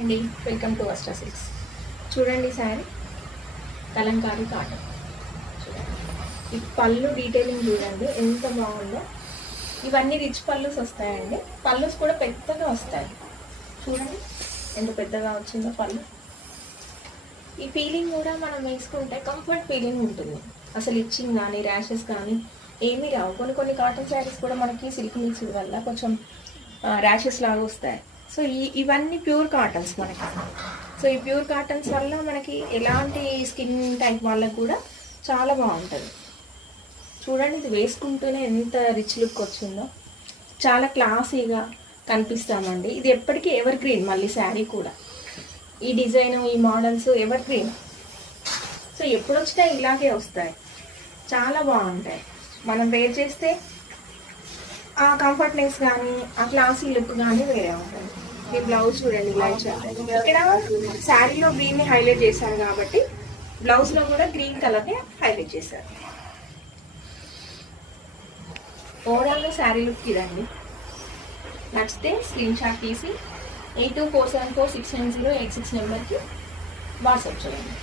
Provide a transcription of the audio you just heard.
అండి, welcome to అస్టా silks. చూడండి sari Kalamkari cotton. చూడండి ఈ పళ్ళు డీటెయిలింగ్ చూడండి ఎంత బాగుందో. ఇవన్నీ రిచ్ పళ్ళుస్ వస్తాయండి. పళ్ళుస్ కూడా పెద్దగా వస్తాయి. చూడండి ఎంత పెద్దగా వచ్చిందో పళ్ళు. ఈ ఫీలింగ్ కూడా మనం వేసుకుంటే కంఫర్ట్ ఫీలింగ్ ఉంటుంది. అసలు ఇచ్చింగ్ కానీ ర్యాషెస్ కానీ ఏమీ రావు. కొన్ని కాటన్ శారీస్ కూడా మనకి సిల్క్ మిక్స్ వల్ల కొంచెం ర్యాషెస్ లాగా వస్తాయి. సో ఇవన్నీ ప్యూర్ కాటన్స్ మనకి. సో ఈ ప్యూర్ కాటన్స్ వల్ల మనకి ఎలాంటి స్కిన్ టైప్ వాళ్ళకు కూడా చాలా బాగుంటుంది. చూడండి ఇది వేసుకుంటూనే ఎంత రిచ్ లుక్ వచ్చిందో, చాలా క్లాసీగా కనిపిస్తామండి. ఇది ఎప్పటికీ ఎవర్ గ్రీన్. మళ్ళీ శారీ కూడా ఈ డిజైన్ ఈ మోడల్స్ ఎవర్ గ్రీన్. సో ఎప్పుడు వచ్చినా ఇలాగే వస్తాయి, చాలా బాగుంటాయి. మనం వేర్ చేస్తే ఆ కంఫర్ట్నెస్ కానీ ఆ క్లాసీ లుక్ కానీ వేరే ఉంటుంది. ఈ బ్లౌజ్ చూడండి ఇలా ఇచ్చారు. ఇక్కడ శారీలో గ్రీన్ని హైలైట్ చేశారు కాబట్టి బ్లౌజ్లో కూడా గ్రీన్ కలర్ని హైలైట్ చేశారు. ఓవరాల్గా శారీ లుక్ ఇదండి. నచ్చితే స్క్రీన్ షాట్ తీసి 8247469086 నెంబర్కి వాట్సాప్ చేయండి.